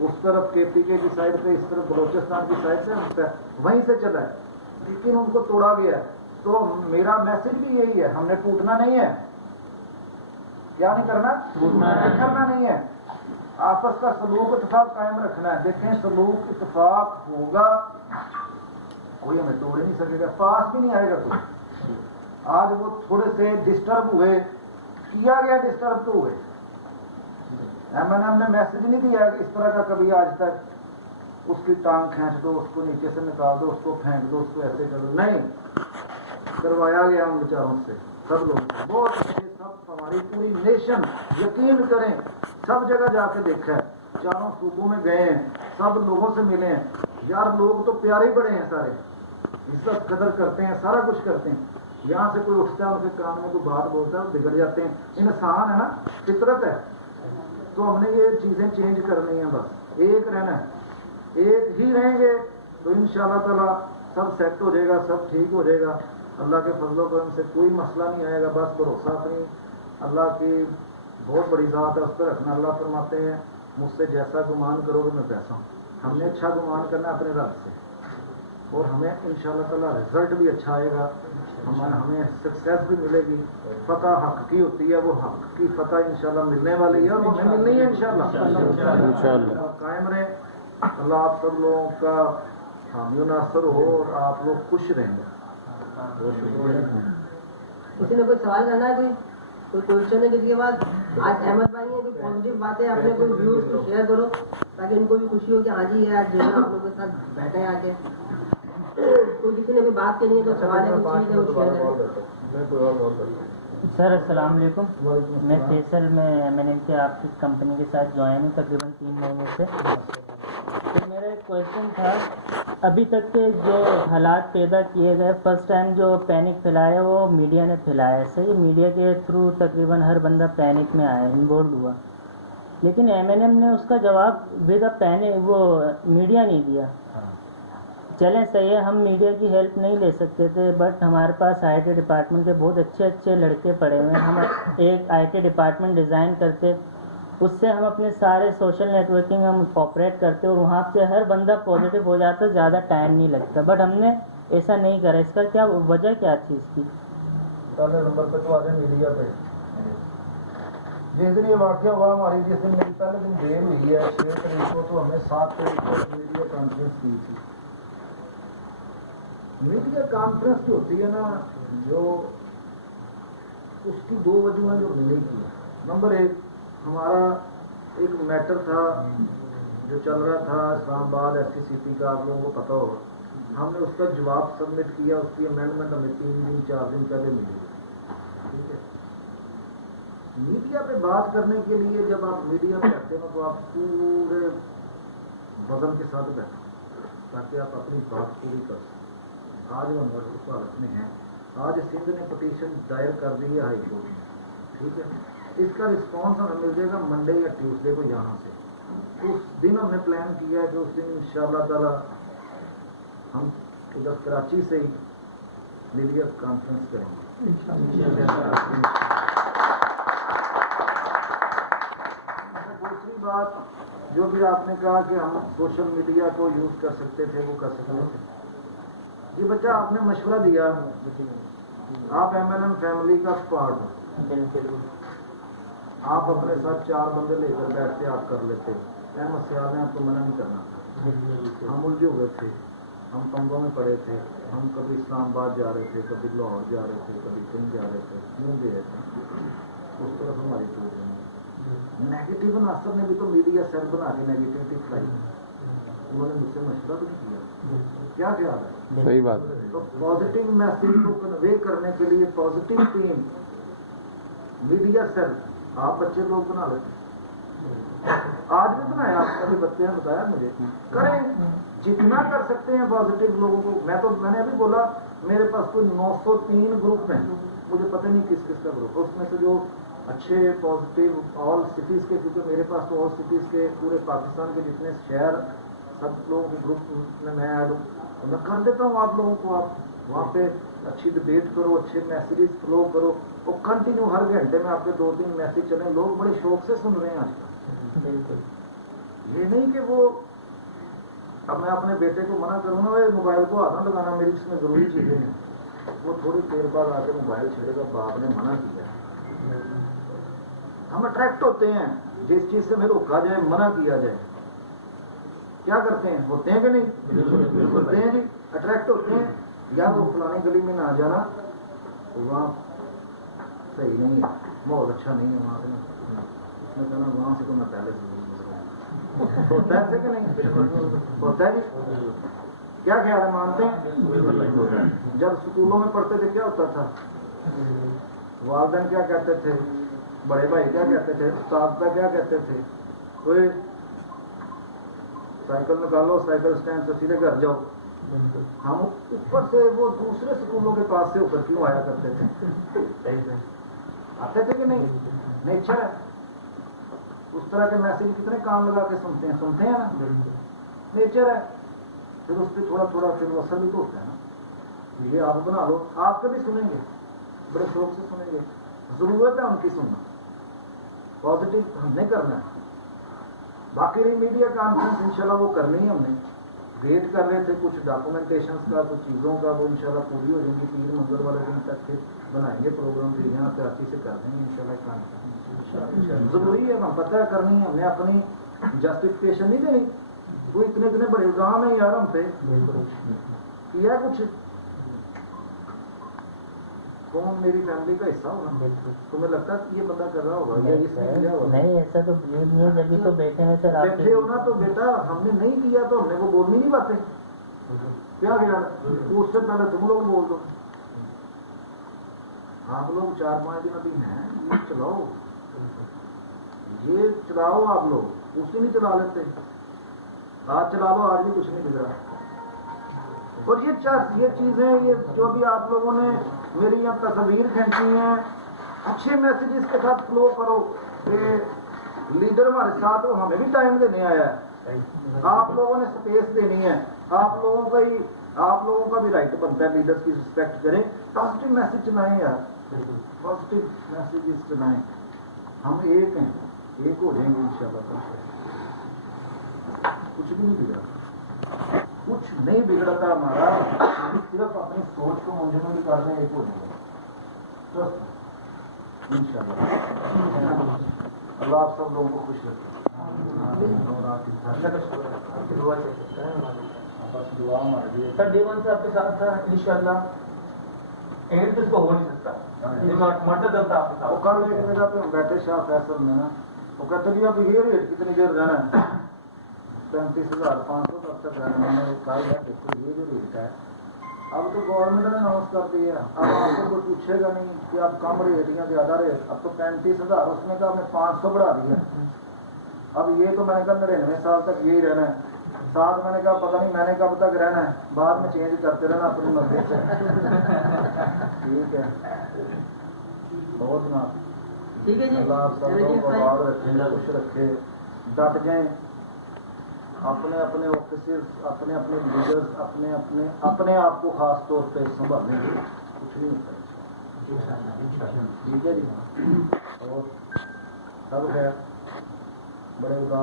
उस तरफ KPK की साइड पे, इस तरफ बलोचिस्तान की साइड से वहीं से चला है, लेकिन उनको तोड़ा गया है। तो मेरा मैसेज भी यही है, हमने टूटना नहीं है। क्या नहीं करना? करना नहीं है। आपस का सलूक इत्तेफाक कायम रखना है। देखें, सलूक इत्तेफाक होगा, कोई हमें तोड़ ही नहीं सकेगा, पास भी नहीं आएगा कोई। आज वो थोड़े से डिस्टर्ब हुए, किया गया डिस्टर्ब तो हुए। MNM ने मैसेज नहीं दिया कि इस तरह का कभी आज तक उसकी टांग खींच दो, उसको नीचे से निकाल दो, उसको फेंक दो, उसको ऐसे कर दो, नहीं करवाया गया उन बेचारों से। सब लोग बहुत अच्छे, सब हमारी पूरी नेशन, यकीन करें सब जगह जाके देखा है, चारों सूबों में गए हैं, सब लोगों से मिले हैं। यार लोग तो प्यारे ही बड़े हैं सारे, इज्जत कदर करते हैं, सारा कुछ करते हैं। यहाँ से कोई उठता है, उनके कान में कोई बात बोलता है, बिगड़ जाते हैं। इंसान है ना, फितरत है। तो हमने ये चीजें चेंज करनी है, बस एक रहना है। एक ही रहेंगे तो इंशाअल्लाह ताला सब सेट हो जाएगा, सब ठीक हो जाएगा। अल्लाह के फजलो करम से कोई मसला नहीं आएगा। बस भरोसा अपनी अल्लाह की बहुत बड़ी ज़ात है, उस पर रखना। अल्लाह फरमाते हैं, मुझसे जैसा गुमान करोगे मैं वैसा हूँ। हमने अच्छा गुमान करना है अपने रब से, और हमें इंशाअल्लाह ताला रिजल्ट भी अच्छा आएगा, हमें सक्सेस भी मिलेगी। फतह हक की होती है, वो हक की फतह इंशाअल्लाह मिलने वाली है, और वो हमें मिलनी है इंशाअल्लाह। कायम रहे। अल्लाह आप सब लोगों का हामी नासर हो और आप लोग खुश रहेंगे। किसी ने कोई सवाल करना है, कोई क्वेश्चन है किसी के बाद? आज अहमद भाई ने जो पॉजिटिव बातें अपने कोई व्यूज को शेयर करो, ताकि उनको भी खुशी हो कि हाँ जी आज जो है आप लोगों के साथ बैठे हैं आके। तो किसी ने कोई बात करनी है, तो सवाल है, कोई चीज़ है वो शेयर करें। सर अस्सलाम वालेकुम, मैं फैसल में MNM के आपकी कंपनी के साथ ज्वाइन हूँ तकरीबन 3 महीने से। तो मेरा एक क्वेश्चन था, अभी तक के जो हालात पैदा किए गए, फर्स्ट टाइम जो पैनिक फैलाया वो मीडिया ने फैलाया, सही, मीडिया के थ्रू तकरीबन हर बंदा पैनिक में आया, इन्वॉल्व हुआ, लेकिन MNM ने उसका जवाब विद पैनिक वो मीडिया नहीं दिया। चलें सही है, हम मीडिया की हेल्प नहीं ले सकते थे, बट हमारे पास IT डिपार्टमेंट के बहुत अच्छे अच्छे लड़के पड़े हुए हैं। हम एक IT डिपार्टमेंट डिज़ाइन करते, उससे हम अपने सारे सोशल नेटवर्किंग हम ऑपरेट करते और वहाँ पे हर बंदा पॉजिटिव हो जाता, ज़्यादा टाइम नहीं लगता, बट हमने ऐसा नहीं करा। इसका क्या वजह क्या थी इसकी? पहले नंबर पे तो आगे मीडिया पे जिस दिन ये वाक़या हुआ हमारी, जिस दिन मेरी पहले दिन देर हुई है 6 तारीख को, तो हमने 7 तारीख को मीडिया कॉन्फ्रेंस की थी। मीडिया कॉन्फ्रेंस जो होती है ना, जो उसकी 2 वजहें जो मिलेगी। नंबर 1, हमारा एक मैटर था जो चल रहा था इस्लामाबाद SCCP का, आप लोगों को पता होगा। हमने उसका जवाब सबमिट किया, उसकी अमेंडमेंट हमें 3 दिन 4 दिन पहले मिली। ठीक है, मीडिया पे बात करने के लिए जब आप मीडिया पे आते हो तो आप पूरे वजन के साथ बैठो, ताकि आप अपनी बात पूरी कर सकें। आज हम उस हालत में हैं। आज सिंध ने पिटीशन दायर कर दी है हाई कोर्ट में, ठीक है, इसका रिस्पॉन्स हमें मिल जाएगा मंडे या ट्यूसडे को यहाँ से। उस दिन हमने प्लान किया है कि उस दिन इंशाअल्लाह ताला हम इधर कराची से ही मीडिया कॉन्फ्रेंस करेंगे। दूसरी बात जो भी आपने कहा कि हम सोशल मीडिया को यूज़ कर सकते थे, वो कर सकते थे। जी बच्चा, आपने मशवरा दिया, आप MNM फैमिली का पार्ट हो, आप अपने साथ 4 बंदे लेकर बैठते, आप कर लेते। अहमद सियाल ने आपको मना नहीं करना। हम उलझे हुए थे, हम पंगों में पड़े थे, हम कभी इस्लामाबाद जा रहे थे, कभी लाहौर जा रहे थे, कभी सिंध जा रहे थे, क्यों गए थे, उस तरफ हमारी सोच नहीं। नेगेटिव नासर ने भी तो मीडिया सेल बना के नेगेटिविटी फैलाई, उन्होंने मुझसे मशवरा भी नहीं किया। क्या ख्याल है? सही बात। तो पॉजिटिव मैसेज को कन्वे करने के लिए पॉजिटिव टीम मीडिया सेल आप बच्चे लोग बना लेते, आज भी बनाया, आप अभी बच्चे ने बताया मुझे, करें जितना कर सकते हैं पॉजिटिव लोगों को। मैंने अभी बोला मेरे पास कोई 903 ग्रुप हैं, मुझे पता नहीं किस किस का ग्रुप, उसमें से जो अच्छे पॉजिटिव ऑल सिटीज़ के, क्योंकि मेरे पास तो ऑल सिटीज़ के पूरे पाकिस्तान के जितने शहर सब लोगों के ग्रुप में मैं ऐड हूँ, मैं कर देता हूँ आप लोगों को। आप वहाँ पे अच्छी डिबेट करो, अच्छे मैसेजेस फ्लो करो, और कंटिन्यू हर घंटे में आपके 2-3 मैसेज चलें। लोग बड़े शौक से सुन रहे हैं आजकल। बिल्कुल। ये नहीं कि वो अब मैं अपने बेटे को मना करूँ ना, मोबाइल को हाथ न लगाना, मेरी इसमें जरूरी चीजें हैं, वो थोड़ी देर बाद आके मोबाइल छेड़ेगा, बाप ने मना किया। हम अट्रैक्ट होते हैं जिस चीज से हमें रोका जाए, मना किया जाए, क्या करते हैं, होते हैं कि नहीं, होते हैं जी, अट्रैक्ट होते हैं। या वो फलानी गली में ना जाना, तो वहाँ सही नहीं है, माहौल अच्छा नहीं है वहाँ से, उसने कहना वहाँ से तो मैं पहले से होता है ऐसे कि नहीं, होता है जी। क्या ख्याल है, मानते हैं? जब स्कूलों में पढ़ते थे क्या होता था, वालिदैन क्या कहते थे, बड़े भाई क्या कहते थे, उस्ताद क्या कहते थे, कोई साइकिल निकालो, साइकिल स्टैंड से सीधे घर जाओ। हम ऊपर से वो दूसरे स्कूलों के पास से होकर क्यों आया करते थे, आते थे कि नहीं, नेचर है। उस तरह के मैसेज कितने काम लगा के सुनते हैं ना, नेचर है। फिर उस पर थोड़ा थोड़ा फिर असर भी तो होता है ना। ये आप बना लो, आप कभी सुनेंगे, बड़े शौक से सुनेंगे, जरूरत है उनकी सुनना, पॉजिटिव हमने करना है। बाकी रही मीडिया कॉन्फ्रेंस, इंशाल्लाह वो करनी है, हमने वेट कर रहे थे कुछ डॉक्यूमेंटेशन का, कुछ चीज़ों का, वो इंशाल्लाह पूरी हो जाएंगी। 3 मंगल वाले दिन तक फिर बनाएंगे प्रोग्राम, फिर यहाँ कराची से कर देंगे इंशाल्लाह कॉन्फ्रेंस। जरूरी है, हम पता है करनी है, हमने अपनी जस्टिफिकेशन नहीं देनी। वो इतने इतने बड़े इल्जाम है यार हम पे, किया कुछ, कौन मेरी फैमिली का हिस्सा होगा, तुम्हें लगता है कि ये बंदा कर रहा होगा या इसने किया होगा? नहीं, ऐसा तो बिलीव नहीं है, जब भी तो बैठे हैं सर, बैठे हो ना, तो बेटा हमने नहीं किया तो हमने वो बोलनी नहीं बातें, क्या ख्याल है? उससे पहले तुम लोग बोल दो, आप लोग 4-5 दिन अभी हैं, ये चलाओ, ये चलाओ आप लोग, उसी नहीं चला लेते, आज चला लो, आज भी कुछ नहीं बिगड़ा। और ये चीजें, ये जो भी आप लोगों ने मेरी यहाँ तस्वीर खींची है, अच्छे मैसेजेस के साथ फ्लो करो। लीडर हमारे साथ हो, हमें भी टाइम देने आया है, आप लोगों ने स्पेस देनी है, आप लोगों का भी राइट बनता है, लीडर्स की रिस्पेक्ट करें, पॉजिटिव मैसेज चलाएं यार, पॉजिटिव मैसेजेस चलाएं। हम एक हैं, एक हो जाएंगे इंशाल्लाह। कुछ भी नहीं बिगड़ा, कुछ नहीं बिगड़ता हमारा, सिर्फ अपनी सोच को मंजूर करने एक हो जाएगा इंशाल्लाह। अल्लाह आप सब लोगों को खुश रखे और आपकी बस दुआ हमारे। सर डे 1 से आपके साथ था इंशाल्लाह, एंड तो इसको हो नहीं सकता, मर्द चलता आपके वो साथ। कल एक जगह पे हम बैठे शाह फैसल में ना, वो कहते भी अब ये रेट कितनी देर रहना है, 35,500 तब तक रहना है। मैंने कहा यार देखो ये जो रेट है, अब तो गवर्नमेंट ने अनाउंस कर दिया, अब आपको कोई पूछेगा नहीं कि आप कम रेट या ज्यादा रेट, अब तो 35,000, उसने कहा हमने 500 बढ़ा दिया। अब ये तो मैंने कहा 99 साल तक यही रहना है, साथ मैंने कहा पता नहीं मैंने कब तक रहना है, बाद में चेंज करते रहना अपनी मर्जी से। ठीक है, बहुत ना, ठीक है जी, अल्लाह आप सब लोगों को आबाद रखे, खुश रखे, डट जाए, अपने अपने ऑफिसर्स, अपने अपने लीडर्स, अपने आप को खास तौर पे संभालें, कुछ नहीं होता है। ठीक है जी, और सब है बड़े उदार